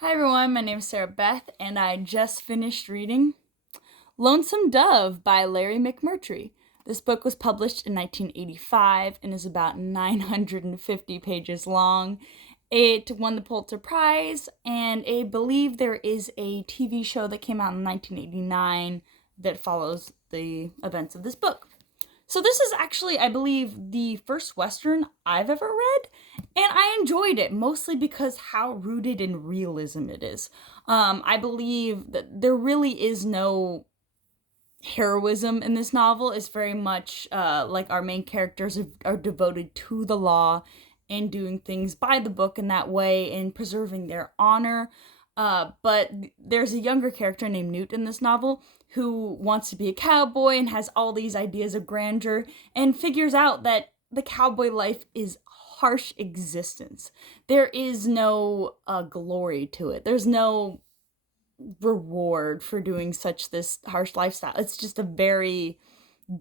Hi everyone, my name is Sarah Beth, and I just finished reading Lonesome Dove by Larry McMurtry. This book was published in 1985 and is about 950 pages long. It won the Pulitzer Prize, and I believe there is a TV show that came out in 1989 that follows the events of this book. So this is actually, I believe, the first Western I've ever read, and I enjoyed it, mostly because how rooted in realism it is. I believe that there really is no heroism in this novel. It's very much like our main characters are devoted to the law and doing things by the book in that way and preserving their honor. But there's a younger character named Newt in this novel who wants to be a cowboy and has all these ideas of grandeur and figures out that the cowboy life is harsh existence. There is no glory to it. There's no reward for doing such this harsh lifestyle. It's just a very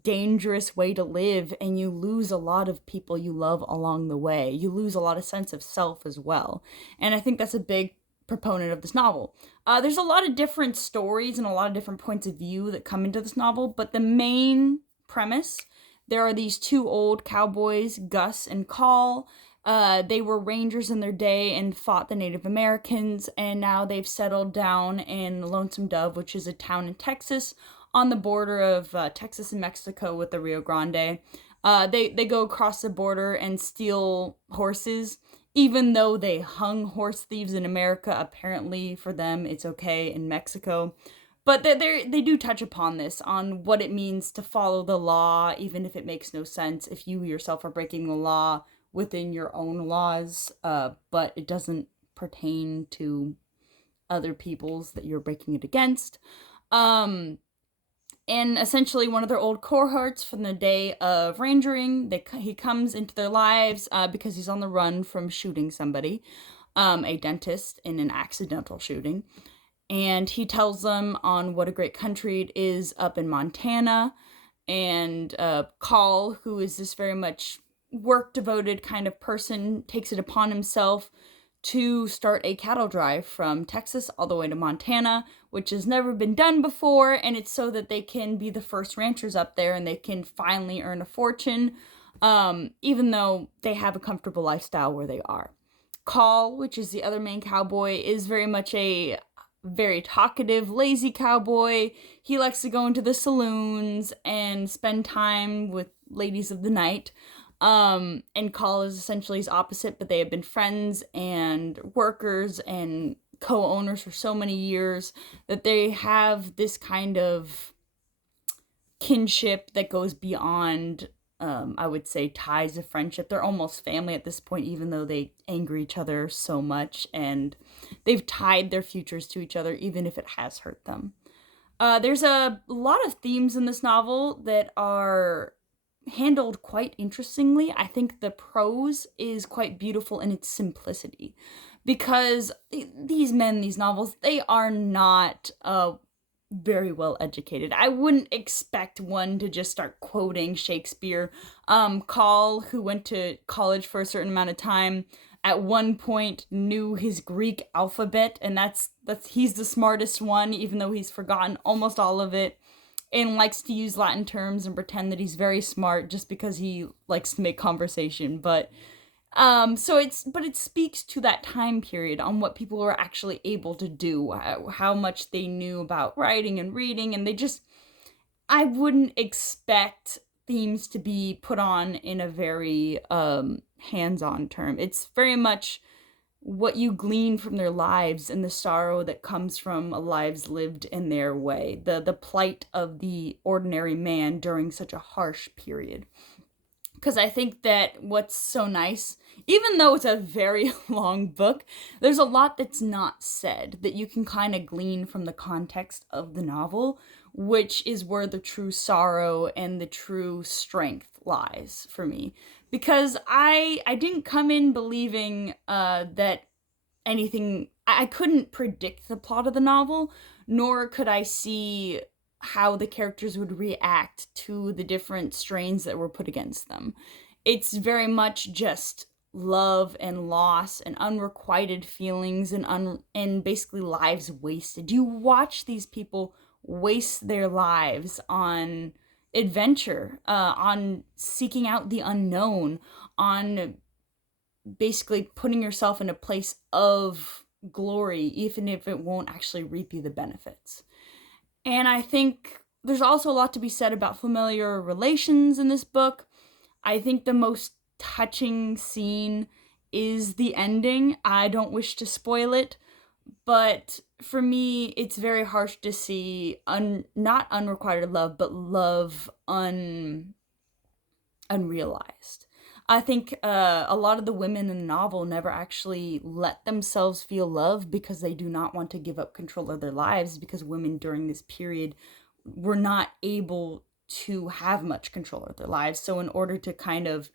dangerous way to live, and you lose a lot of people you love along the way. You lose a lot of sense of self as well. And I think that's a big proponent of this novel. There's a lot of different stories and a lot of different points of view that come into this novel, but the main premise, there are these two old cowboys, Gus and Call. They were rangers in their day and fought the Native Americans, and now they've settled down in Lonesome Dove, which is a town in Texas on the border of Texas and Mexico with the Rio Grande. They go across the border and steal horses, even though they hung horse thieves in America. Apparently, for them, it's okay in Mexico. But they do touch upon this, on what it means to follow the law, even if it makes no sense, if you yourself are breaking the law within your own laws, but it doesn't pertain to other people's that you're breaking it against. And essentially one of their old cohorts from the day of rangering, he comes into their lives because he's on the run from shooting somebody, a dentist, in an accidental shooting. And he tells them on what a great country it is up in Montana. And Call, who is this very much work-devoted kind of person, takes it upon himself to start a cattle drive from Texas all the way to Montana, which has never been done before, and it's so that they can be the first ranchers up there and they can finally earn a fortune, even though they have a comfortable lifestyle where they are. Call, which is the other main cowboy, is very much a very talkative, lazy cowboy. He likes to go into the saloons and spend time with ladies of the night. And Call is essentially his opposite, but they have been friends and workers and co-owners for so many years that they have this kind of kinship that goes beyond, I would say, ties of friendship. They're almost family at this point, even though they anger each other so much, and they've tied their futures to each other, even if it has hurt them. There's a lot of themes in this novel that are handled quite interestingly. I think the prose is quite beautiful in its simplicity, because these men, these novels, they are not very well educated. I wouldn't expect one to just start quoting Shakespeare. Call, who went to college for a certain amount of time, at one point knew his Greek alphabet, and that's he's the smartest one, even though he's forgotten almost all of it, and likes to use Latin terms and pretend that he's very smart just because he likes to make conversation. But it speaks to that time period on what people were actually able to do, how much they knew about writing and reading, and I wouldn't expect themes to be put on in a very hands-on term. It's very much what you glean from their lives and the sorrow that comes from lives lived in their way, the plight of the ordinary man during such a harsh period. Because I think that what's so nice, even though it's a very long book, there's a lot that's not said that you can kind of glean from the context of the novel, which is where the true sorrow and the true strength lies for me. Because I didn't come in believing that anything, I couldn't predict the plot of the novel, nor could I see how the characters would react to the different strains that were put against them. It's very much just love and loss and unrequited feelings and basically lives wasted. You watch these people waste their lives on adventure, on seeking out the unknown, on basically putting yourself in a place of glory, even if it won't actually reap you the benefits. And I think there's also a lot to be said about familiar relations in this book. I think the most touching scene is the ending. I don't wish to spoil it, but for me, it's very harsh to see not unrequited love, but love unrealized. I think a lot of the women in the novel never actually let themselves feel love because they do not want to give up control of their lives, because women during this period were not able to have much control of their lives. So in order to kind of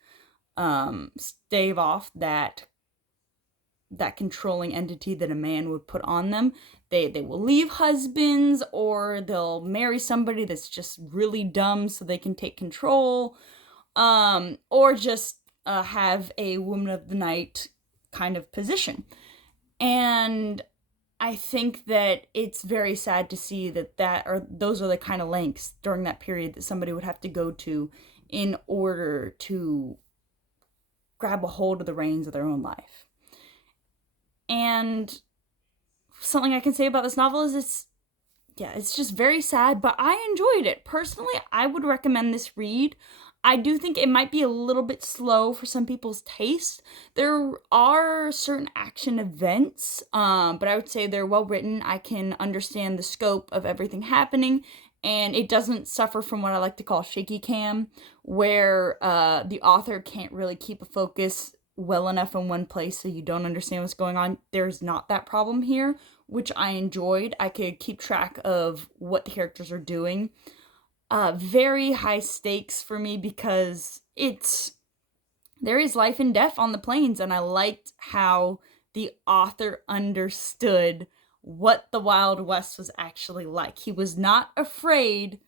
stave off that controlling entity that a man would put on them, they will leave husbands, or they'll marry somebody that's just really dumb so they can take control, or just have a woman of the night kind of position. And I think that it's very sad to see those are the kind of lengths during that period that somebody would have to go to in order to grab a hold of the reins of their own life. And something I can say about this novel is it's just very sad, but I enjoyed it. Personally, I would recommend this read. I do think it might be a little bit slow for some people's taste. There are certain action events, but I would say they're well written. I can understand the scope of everything happening, and it doesn't suffer from what I like to call shaky cam, where the author can't really keep a focus well enough in one place so you don't understand what's going on. There's not that problem here, which I enjoyed. I could keep track of what the characters are doing. Very high stakes for me because there is life and death on the plains, and I liked how the author understood what the Wild West was actually like. He was not afraid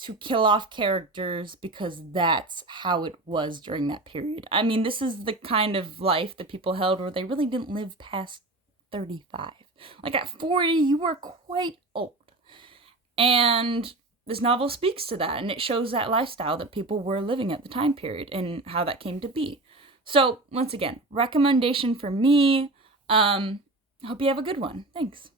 to kill off characters because that's how it was during that period. I mean, this is the kind of life that people held where they really didn't live past 35. Like at 40, you were quite old. And this novel speaks to that, and it shows that lifestyle that people were living at the time period and how that came to be. So, once again, recommendation for me. Hope you have a good one. Thanks.